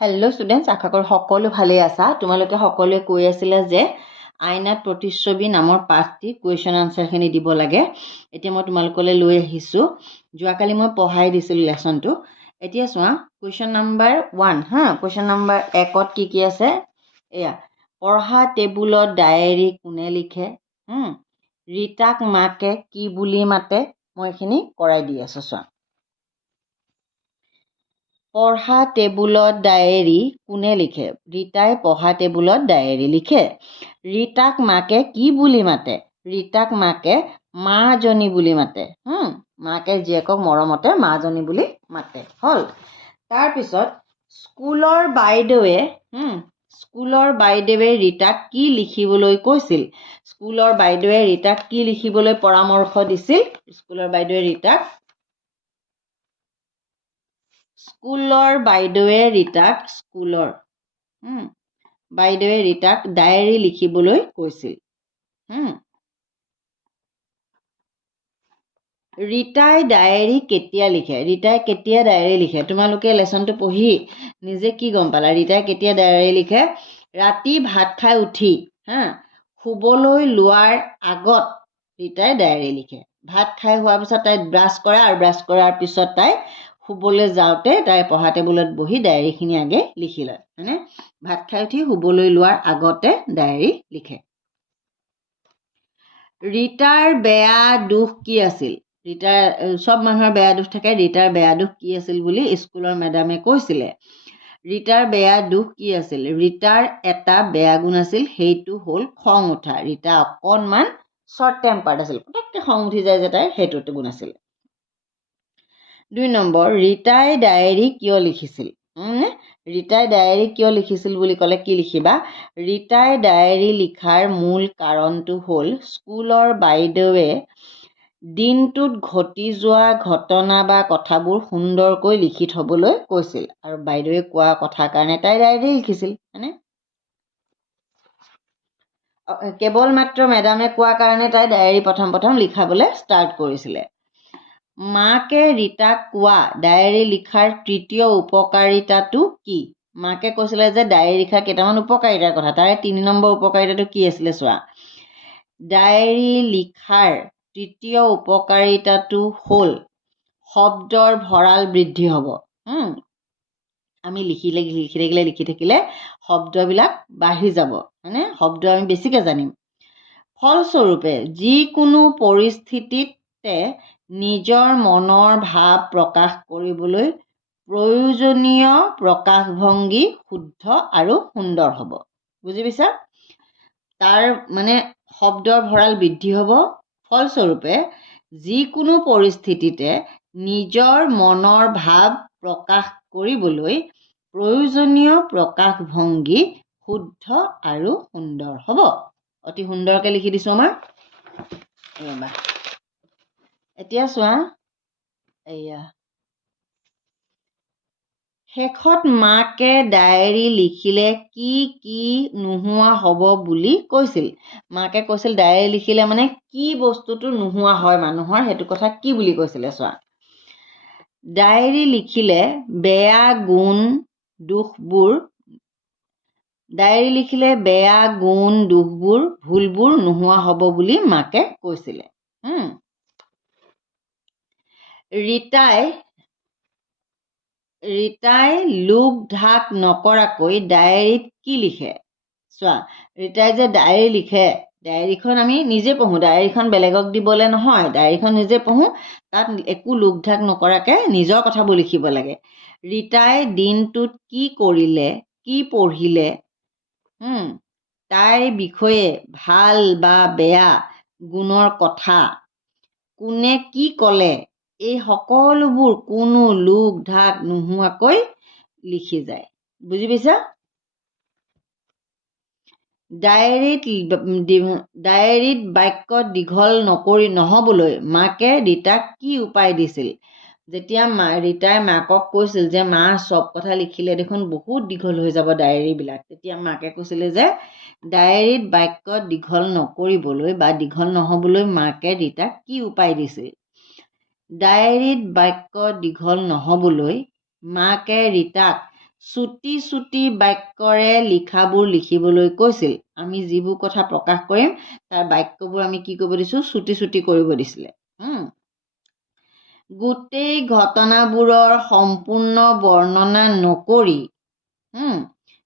Hello' students, আশা কৰোঁ সকলো ভালেই আছা। তোমালোকে সকলোৱে কৈ আছিলা যে আইনাত প্ৰতিচ্ছবি নামৰ পাঠটি কুৱেশ্যন আনচাৰখিনি দিব লাগে। এতিয়া মই তোমালোকলৈ লৈ আহিছোঁ। যোৱাকালি মই পঢ়াই দিছিলোঁ লেচনটো। এতিয়া চোৱা, কুৱেশ্যন নাম্বাৰ 1 কুৱেশ্যন নাম্বাৰ 1ত কি আছে? এয়া, পঢ়া টেবুলত ডায়েৰী কোনে লিখে? ৰীতাক মাকে কি বুলি মাতে? মই এইখিনি কৰাই দি আছোঁ। চোৱা, পঢ়া টেবুলত ডায়েৰী কোনে লিখে? ৰীতাই পঢ়া টেবুলত ডায়েৰী লিখে। ৰীতাক মাকে কি বুলি মাতে? ৰীতাক মাকে মাজনী বুলি মাতে। মাকে জীয়েকক মৰমতে মাজনী বুলি মাতে। হ'ল। তাৰপিছত স্কুলৰ বাইদেৱে ৰীতাক কি লিখিবলৈ কৈছিল? স্কুলৰ বাইদেৱে ৰীতাক কি লিখিবলৈ পৰামৰ্শ দিছিল? স্কুলৰ বাইদেৱে ৰীতাক ডায়েৰী লিখিবলৈ কৈছিল। ৰীতাই ডায়েৰী কেতিয়া লিখে? ৰীতাই কেতিয়া ডায়েৰী লিখে? তোমালোকে লেচনটো পঢ়ি নিজে কি গম পালা? ৰীতাই কেতিয়া ডায়েৰী লিখে? ৰাতি ভাত খাই উঠি শুবলৈ লোৱাৰ আগত ৰীতাই ডায়েৰী লিখে। ভাত খাই হোৱাৰ পিছত তাই ব্ৰাছ কৰে, আৰু ব্ৰাছ কৰাৰ পিছত তাই শুবলৈ যাওঁতে তাই পঢ়া টেবুলত বহি ডায়েৰীখিনি আগে লিখি লয়। হয়নে? ভাত খাই উঠি শুবলৈ লোৱাৰ আগতে ডায়েৰী লিখে। ৰীতাৰ বেয়া দুখ কি আছিল? চব মানুহৰ বেয়া দুখ থাকে। ৰীতাৰ বেয়া দুখ কি আছিল বুলি স্কুলৰ মেডামে কৈছিলে। ৰীতাৰ বেয়া দুখ কি আছিল? ৰীতাৰ এটা বেয়া গুণ আছিল, সেইটো হ'ল খং উঠা। ৰীতা অকণমান শ্বৰ্ট টেম্পাৰ্ড আছিল, পটককৈ খং উঠি যায় যে তাইৰ, সেইটো গুণ আছিল। 2 নম্বৰ, ৰীতাই ডায়েৰী কিয় লিখিছিল? ৰীতাই ডায়েৰী কিয় লিখিছিল বুলি ক'লে কি লিখিবা? ৰীতাই ডায়েৰী লিখাৰ মূল কাৰণটো হ'ল স্কুলৰ বাইদেৱে দিনটোত ঘটি যোৱা ঘটনা বা কথাবোৰ সুন্দৰকৈ লিখি থ'বলৈ কৈছিল, আৰু বাইদেৱে কোৱা কথাৰ কাৰণে তাই ডায়েৰী লিখিছিল। হয়নে? কেৱল মাত্ৰ মেডামে কোৱা কাৰণে তাই ডায়েৰী প্ৰথম লিখাবলৈ ষ্টাৰ্ট কৰিছিলে। মাকে ৰীতাক কোৱা ডায়েৰী লিখাৰ তৃতীয় উপকাৰিতাটো কি? মাকে কৈছিলে যে ডায়েৰী লিখাৰ কেইটামান উপকাৰিতাৰ কথা। তাৰে 3 নম্বৰ উপকাৰিতাটো কি আছিলে? চোৱা, ডায়েৰী লিখাৰ তৃতীয় উপকাৰিতাটো হ'ল শব্দৰ ভঁৰাল বৃদ্ধি হ'ব। আমি লিখি থাকিলে শব্দবিলাক বাঢ়ি যাব। হয়নে? শব্দ আমি বেছিকৈ জানিম। ফলস্বৰূপে যিকোনো পৰিস্থিতিতে নিজৰ মনৰ ভাৱ প্ৰকাশ কৰিবলৈ প্ৰয়োজনীয় প্ৰকাশভংগী শুদ্ধ আৰু সুন্দৰ হ'ব। বুজি পাইছা? তাৰ শব্দৰ ভঁৰাল বৃদ্ধি হ'ব। ফলস্বৰূপে যিকোনো পৰিস্থিতিতে নিজৰ মনৰ ভাৱ প্ৰকাশ কৰিবলৈ প্ৰয়োজনীয় প্ৰকাশভংগী শুদ্ধ আৰু সুন্দৰ হ'ব। অতি সুন্দৰকৈ লিখি দিছোঁ আমাৰ। এতিয়া চোৱা, শেষত মাকে ডায়েৰী লিখিলে কি কি নোহোৱা হ'ব বুলি কৈছিল? মাকে কৈছিল ডায়েৰী লিখিলে কি বস্তুটো নোহোৱা হয় মানুহৰ, সেইটো কথা কি বুলি কৈছিলে? চোৱা, ডায়েৰী লিখিলে বেয়া গুণ দুখবোৰ, ভুলবোৰ নোহোৱা হ'ব বুলি মাকে কৈছিলে। ৰীতাই লোক ঢাক নকৰাকৈ ডায়েৰীত কি লিখে? চোৱা, ৰীতাই যে ডায়েৰী লিখে, ডায়েৰীখন আমি নিজে পঢ়োঁ, ডায়েৰীখন বেলেগক দিবলৈ নহয়, ডায়েৰীখন নিজে পঢ়োঁ। তাত একো লোক ঢাক নকৰাকৈ নিজৰ কথাবোৰ লিখিব লাগে। ৰীতাই দিনটোত কি কৰিলে, কি পঢ়িলে, তাইৰ বিষয়ে ভাল বা বেয়া গুণৰ কথা, কোনে কি ক'লে, এই সকলোবোৰ কোনো লোক ঢাক নোহোৱাকৈ লিখি যায়। বুজি পাইছা? ডায়েৰীত বাক্য দীঘল নহ'বলৈ মাকে ৰীতাক কি উপায় দিছিল? যেতিয়া ৰীতাই মাকক কৈছিল যে মা, চব কথা লিখিলে দেখোন বহুত দীঘল হৈ যাব ডায়েৰীবিলাক, তেতিয়া মাকে কৈছিলে যে ডায়েৰীত বাক্য দীঘল নকৰিবলৈ বা দীঘল নহ'বলৈ মাকে ৰীতাক কি উপায় দিছিল? ডায়েৰীত বাক্য দীঘল নহ'বলৈ মাকে ৰীতাক চুটি চুটি বাক্যৰে লিখাবোৰ লিখিবলৈ কৈছিল। আমি যিবোৰ কথা প্ৰকাশ কৰিম তাৰ বাক্যবোৰ আমি কি কৰিব দিছোঁ, চুটি চুটি কৰিব দিছিলে। গোটেই ঘটনাবোৰৰ সম্পূৰ্ণ বৰ্ণনা নকৰি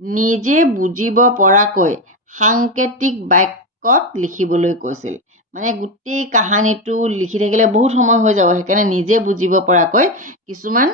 নিজে বুজিব পৰাকৈ সাংকেতিক বাক্যত লিখিবলৈ কৈছিল। মানে গোটেই কাহিনীটো লিখি থাকিলে বহুত সময় হৈ যাব, সেইকাৰণে নিজে বুজিব পৰাকৈ কিছুমান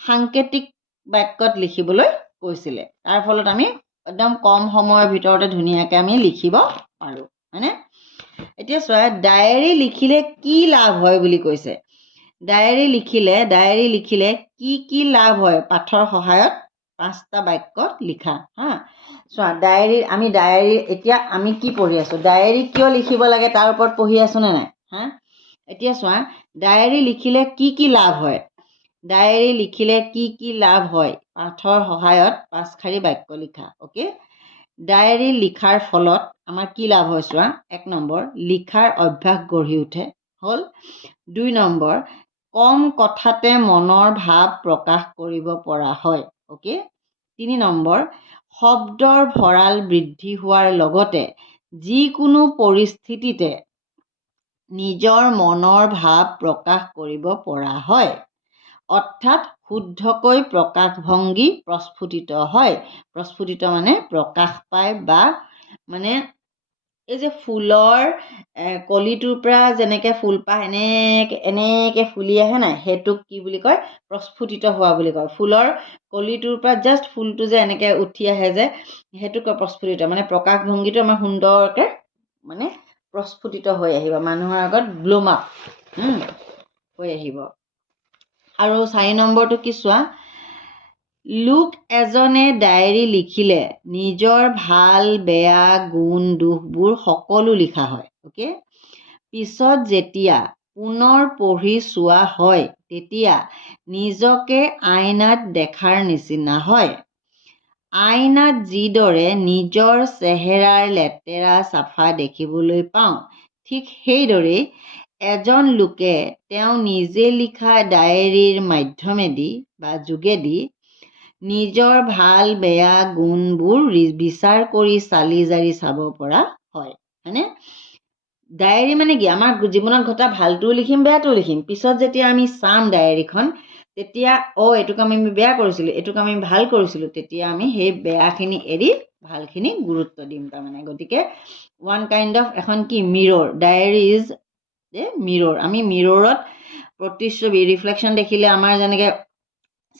সাংকেতিক বাক্যত লিখিবলৈ কৈছিলে। তাৰ ফলত আমি একদম কম সময়ৰ ভিতৰতে ধুনীয়াকৈ আমি লিখিব পাৰোঁ, হয়নে? এতিয়া চোৱা, ডায়েৰী লিখিলে কি লাভ হয় বুলি কৈছে। ডায়েৰী লিখিলে কি কি লাভ হয় পাঠৰ সহায়ত 5টা বাক্যত লিখা। চোৱা, এতিয়া আমি কি পঢ়ি আছোঁ, ডায়েৰী কিয় লিখিব লাগে তাৰ ওপৰত পঢ়ি আছোঁ নে নাই? এতিয়া চোৱা, ডায়েৰী লিখিলে কি কি লাভ হয়। ডায়েৰী লিখিলে কি কি লাভ হয় পাঠৰ সহায়ত 5 শাৰী বাক্য লিখা। অ'কে, ডায়েৰী লিখাৰ ফলত আমাৰ কি লাভ হয় চোৱা। 1 নম্বৰ, লিখাৰ অভ্যাস গঢ়ি উঠে। হ'ল। 2 নম্বৰ, কম কথাতে মনৰ ভাৱ প্ৰকাশ কৰিব পৰা হয়। অ'কে। 3 নম্বৰ, শব্দৰ ভঁৰাল বৃদ্ধি হোৱাৰ লগতে যিকোনো পৰিস্থিতিতে নিজৰ মনৰ ভাৱ প্ৰকাশ কৰিব পৰা হয়। অৰ্থাৎ শুদ্ধকৈ প্ৰকাশভংগী প্ৰস্ফুটিত হয়। প্ৰস্ফুটিত মানে প্ৰকাশ পায়, বা মানে এই যে ফুলৰ কলিটোৰ পৰা যেনেকৈ ফুলপাহ এনেকৈ ফুলি আহে নাই, সেইটোক কি বুলি কয়, প্ৰস্ফুটিত হোৱা বুলি কয়। ফুলৰ কলিটোৰ পৰা জাষ্ট ফুলটো যে এনেকৈ উঠি আহে যে, সেইটোক প্ৰস্ফুটিত, মানে প্ৰকাশভংগীটো আমাৰ সুন্দৰকৈ মানে প্ৰস্ফুটিত হৈ আহিব, মানুহৰ আগত ব্লুম আপ হৈ আহিব। আৰু 4 নম্বৰটো কি চোৱা, লোক এজনে ডায়েৰী লিখিলে নিজৰ ভাল বেয়া গুণ দোষবোৰ সকলো লিখা হয়। অ'কে। পিছত যেতিয়া পুনৰ পঢ়ি চোৱা হয় তেতিয়া নিজকে আইনাত দেখাৰ নিচিনা হয়। আইনাত যিদৰে নিজৰ চেহেৰাৰ লেতেৰা চাফা দেখিবলৈ পাওঁ, ঠিক সেইদৰেই এজন লোকে তেওঁ নিজে লিখা ডায়েৰীৰ মাধ্যমেদি বা যোগেদি নিজৰ ভাল বেয়া গুণবোৰ বিচাৰ কৰি চালি জাৰি চাব পৰা হয়। হয়নে? ডায়েৰী মানে কি, আমাৰ জীৱনত ঘটা ভালটোও লিখিম বেয়াটোও লিখিম। পিছত যেতিয়া আমি চাম ডায়েৰীখন, তেতিয়া এইটো কাম আমি বেয়া কৰিছিলোঁ, এইটো কাম আমি ভাল কৰিছিলোঁ, তেতিয়া আমি সেই বেয়াখিনি এৰি ভালখিনি গুৰুত্ব দিম তাৰমানে। গতিকে ওৱান কাইণ্ড অফ এখন কি mirror, diary is a mirror. আমি মিৰ'ৰত প্ৰতিচ্ছবি ৰিফ্লেকশ্যন দেখিলে আমাৰ যেনেকৈ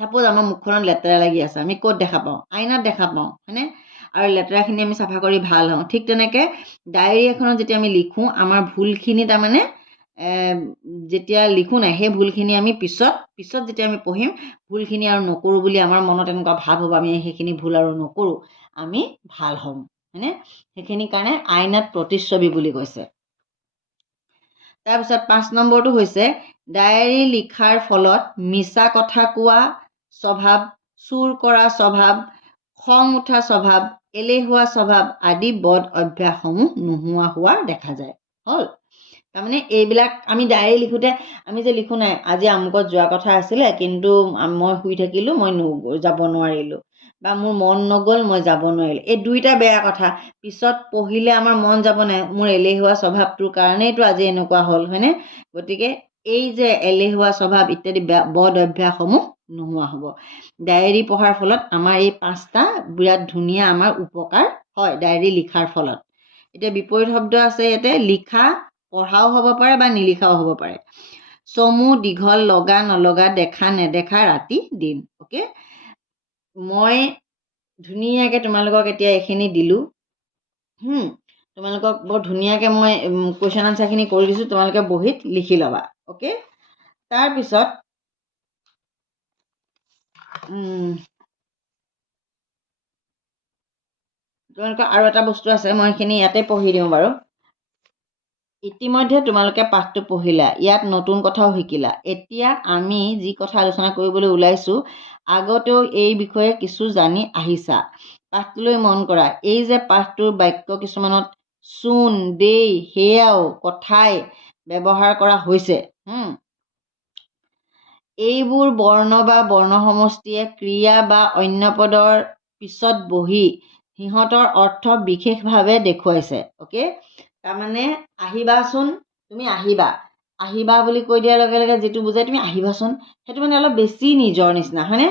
ছাপ'জ আমাৰ মুখখনত লেতেৰা লাগি আছে, আমি ক'ত দেখা পাওঁ, আইনাত দেখা পাওঁ, হয়নে? আৰু লেতেৰাখিনি আমি চাফা কৰি ভাল হওঁ। ঠিক তেনেকৈ ডায়েৰী এখনত যেতিয়া আমি লিখোঁ, আমাৰ ভুলখিনি তাৰমানে যেতিয়া লিখোঁ নাই, সেই ভুলখিনি আমি পিছত যেতিয়া আমি পঢ়িম, ভুলখিনি আৰু নকৰোঁ বুলি আমাৰ মনত এনেকুৱা ভাৱ হ'ব, আমি সেইখিনি ভুল আৰু নকৰোঁ, আমি ভাল হ'ম, হয়নে? সেইখিনিৰ কাৰণে আইনাত প্ৰতিচ্ছবি বুলি কৈছে। তাৰপিছত 5 নম্বৰটো হৈছে, ডায়েৰী লিখাৰ ফলত মিছা কথা কোৱা স্বভাৱ, চুৰ কৰা স্বভাৱ, খং উঠা স্বভাৱ, এলেহুৱা স্বভাৱ আদি বদ অভ্যাসসমূহ নোহোৱা হোৱা দেখা যায়। হ'ল। তাৰমানে এইবিলাক আমি ডায়েৰী লিখোঁতে আমি যে লিখোঁ নাই, আজি আমুকত যোৱা কথা আছিলে কিন্তু মই শুই থাকিলোঁ, মই যাব নোৱাৰিলোঁ, বা মোৰ মন নগ'ল, মই যাব নোৱাৰিলোঁ। এই 2টা বেয়া কথা। পিছত পঢ়িলে আমাৰ মন যাব নাই, মোৰ এলেহুৱা স্বভাৱটোৰ কাৰণেইতো আজি এনেকুৱা হ'ল, হয়নে? গতিকে এই যে এলেহুৱা স্বভাৱ ইত্যাদি বদ অভ্যাসসমূহ নোহোৱা হ'ব। ডায়েৰী পঢ়াৰ ফলত আমাৰ এই 5টা বিৰাট ধুনীয়া আমাৰ উপকাৰ হয় ডায়েৰী লিখাৰ ফলত। এতিয়া বিপৰীত শব্দ আছে ইয়াতে, লিখা পঢ়াও হ'ব পাৰে বা নিলিখাও হ'ব পাৰে। চমু দীঘল, লগা নলগা, দেখা নেদেখা, ৰাতি দিন। অ'কে, মই ধুনীয়াকৈ তোমালোকক এতিয়া এইখিনি দিলোঁ। তোমালোকক বৰ ধুনীয়াকৈ মই কুৱেশ্যন আনচাৰখিনি কৰি দিছোঁ, তোমালোকে বহীত লিখি ল'বা। অ'কে, তাৰপিছত তোমালোকৰ আৰু এটা বস্তু আছে, মই এইখিনি ইয়াতে পঢ়ি দিওঁ বাৰু। ইতিমধ্যে তোমালোকে পাঠটো পঢ়িলা, ইয়াত নতুন কথাও শিকিলা। এতিয়া আমি যি কথা আলোচনা কৰিবলৈ ওলাইছোঁ, আগতেও এই বিষয়ে কিছু জানি আহিছা। পাঠটোলৈ মন কৰা। এই যে পাঠটোৰ বাক্য কিছুমানত চোন, দেই, সেয়াও কথাই ব্যৱহাৰ কৰা হৈছে, এইবোৰ বৰ্ণ বা বৰ্ণসমষ্টিয়ে ক্ৰিয়া বা অন্য পদৰ পিছত বহি সিহঁতৰ অৰ্থ বিশেষভাৱে দেখুৱাইছে। অ'কে, তাৰমানে আহিবাচোন, তুমি আহিবা, আহিবা বুলি কৈ দিয়াৰ লগে লগে যিটো বুজাই তুমি আহিবাচোন, সেইটো মানে অলপ বেছি নিজৰ নিচিনা, হয়নে?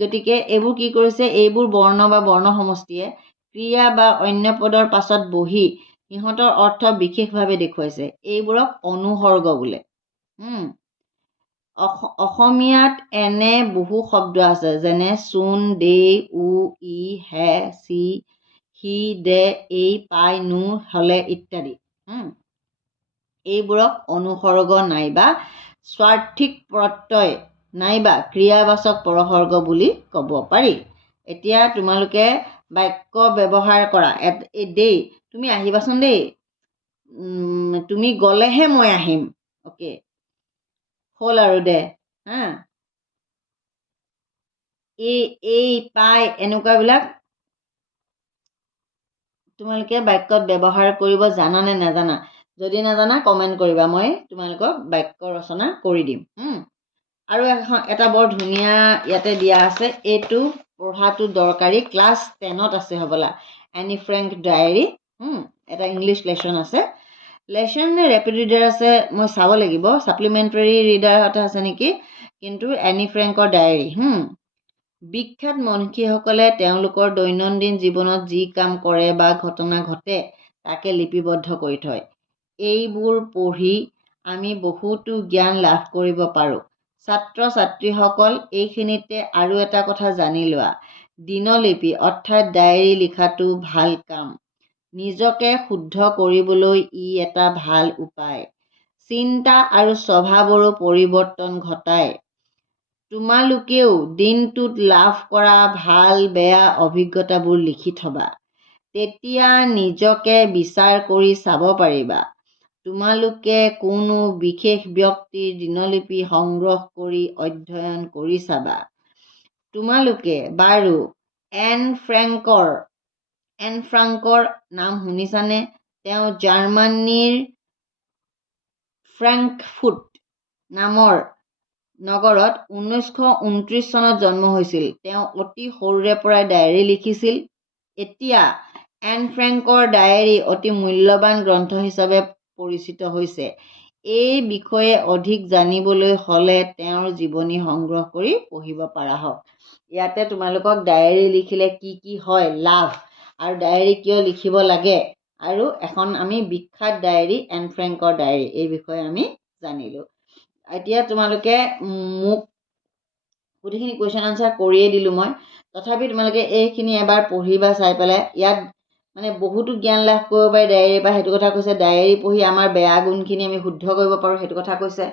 গতিকে এইবোৰ কি কৰিছে, এইবোৰ বৰ্ণ বা বৰ্ণসমষ্টিয়ে ক্ৰিয়া বা অন্য পদৰ পাছত বহি সিহঁতৰ অৰ্থ বিশেষভাৱে দেখুৱাইছে। এইবোৰক অনুসৰ্গ বোলে। অসমীয়াত এনে বহু শব্দ আছে, যেনে চোন, দে, উ, ই, হে, চি, সি, দে, এই, পাই, নো, হলে ইত্যাদি। এইবোৰক অনুসৰ্গ নাইবা স্বাৰ্থিক প্ৰত্যয় নাইবা ক্ৰিয়াবাচক পৰসৰ্গ বুলি ক'ব পাৰি। এতিয়া তোমালোকে বাক্য ব্যৱহাৰ কৰা, দেই, তুমি আহিবাচোন দেই, তুমি গ'লেহে মই আহিম। অ'কে, হ'ল আৰু দে, হা, এই, পাই, এনেকুৱাবিলাক তোমালোকে বাক্যত ব্যৱহাৰ কৰিব জানা নে নাজানা? যদি নাজানা কমেণ্ট কৰিবা, মই তোমালোকক বাক্য ৰচনা কৰি দিম। আৰু এটা বৰ ধুনীয়া ইয়াতে দিয়া আছে, এইটো পঢ়াটো দৰকাৰী, ক্লাছ 10ত আছে হ'বলা, এনি ফ্ৰেংক ডায়েৰী। এটা ইংলিছ লেচন আছে, লেচন নে ৰেপিড ৰিডাৰ আছে মই চাব লাগিব, ছাপ্লিমেণ্টাৰী ৰিডাৰতে আছে নেকি, কিন্তু এনি ফ্ৰেংকৰ ডায়েৰী। বিখ্যাত মনীষীসকলে তেওঁলোকৰ দৈনন্দিন জীৱনত যি কাম কৰে বা ঘটনা ঘটে তাকে লিপিবদ্ধ কৰি থয়। এইবোৰ পঢ়ি আমি বহুতো জ্ঞান লাভ কৰিব পাৰোঁ। ছাত্ৰ ছাত্ৰীসকল এইখিনিতে আৰু এটা কথা জানি লোৱা, দিনলিপি অৰ্থাৎ ডায়েৰী লিখাটো ভাল কাম। নিজকে শুদ্ধ কৰিবলৈ ই এটা ভাল উপায়। চিন্তা আৰু স্বভাৱৰো পৰিৱৰ্তন ঘটায়। তোমালোকেও দিনটোত লাভ কৰা ভাল বেয়া অভিজ্ঞতাবোৰ লিখি থবা, তেতিয়া নিজকে বিচাৰ কৰি চাব পাৰিবা। তোমালোকে কোনো বিশেষ ব্যক্তিৰ দিনলিপি সংগ্ৰহ কৰি অধ্যয়ন কৰি চাবা। তোমালোকে বাৰু এন ফ্ৰাংকৰ নাম শুনিছানে? তেওঁ জাৰ্মানীৰ ফ্ৰেংকফুৰ্ট নামৰ নগৰত 1929 চনত জন্ম হৈছিল। তেওঁ অতি সৰুৰে পৰাই ডায়েৰী লিখিছিল। এতিয়া এন ফ্ৰেংকৰ ডায়েৰী অতি মূল্যৱান গ্ৰন্থ হিচাপে পৰিচিত হৈছে। এই বিষয়ে অধিক জানিবলৈ হ'লে তেওঁৰ জীৱনী সংগ্ৰহ কৰি পঢ়িব পৰা হওক। ইয়াতে তোমালোকক ডায়েৰী লিখিলে কি কি হয় লাভ, আৰু ডায়েৰী কিয় লিখিব লাগে, আৰু এখন আমি বিখ্যাত ডায়েৰী এন ফ্ৰেংকৰ ডায়েৰী, এই বিষয়ে আমি জানিলোঁ। এতিয়া তোমালোকে মোক গোটেইখিনি কুৱেশ্যন আনচাৰ কৰিয়ে দিলোঁ মই, তথাপি তোমালোকে এইখিনি এবাৰ পঢ়িবা, চাই পেলাই ইয়াত মানে বহুতো জ্ঞান লাভ কৰিব পাৰি ডায়েৰীৰ পৰা, সেইটো কথা কৈছে। ডায়েৰী পঢ়ি আমাৰ বেয়া গুণখিনি আমি শুদ্ধ কৰিব পাৰোঁ, সেইটো কথা কৈছে।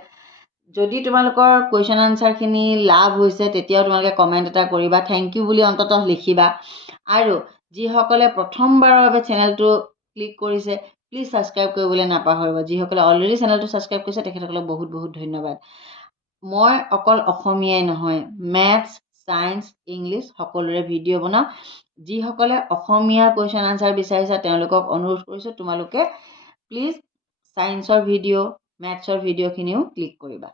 যদি তোমালোকৰ কুৱেশ্যন আনচাৰখিনি লাভ হৈছে তেতিয়াও তোমালোকে কমেণ্ট এটা কৰিবা, থেংক ইউ বুলি অন্ততঃ লিখিবা। আৰু যিসকলে প্ৰথমবাৰৰ বাবে চেনেলটো ক্লিক কৰিছে প্লিজ ছাবস্ক্ৰাইব কৰিবলৈ নাপাহৰিব। যিসকলে অলৰেডি চেনেলটো ছাবস্ক্ৰাইব কৰিছে তেখেতসকলক বহুত বহুত ধন্যবাদ। মই অকল অসমীয়াই নহয়, মেথছ, ছায়েন্স, ইংলিছ সকলোৰে ভিডিঅ' বনাওঁ। যিসকলে অসমীয়াৰ কুৱেশ্যন আনচাৰ বিচাৰিছা তেওঁলোকক অনুৰোধ কৰিছোঁ, তোমালোকে প্লিজ ছায়েন্সৰ ভিডিঅ', মেথছৰ ভিডিঅ'খিনিও ক্লিক কৰিবা।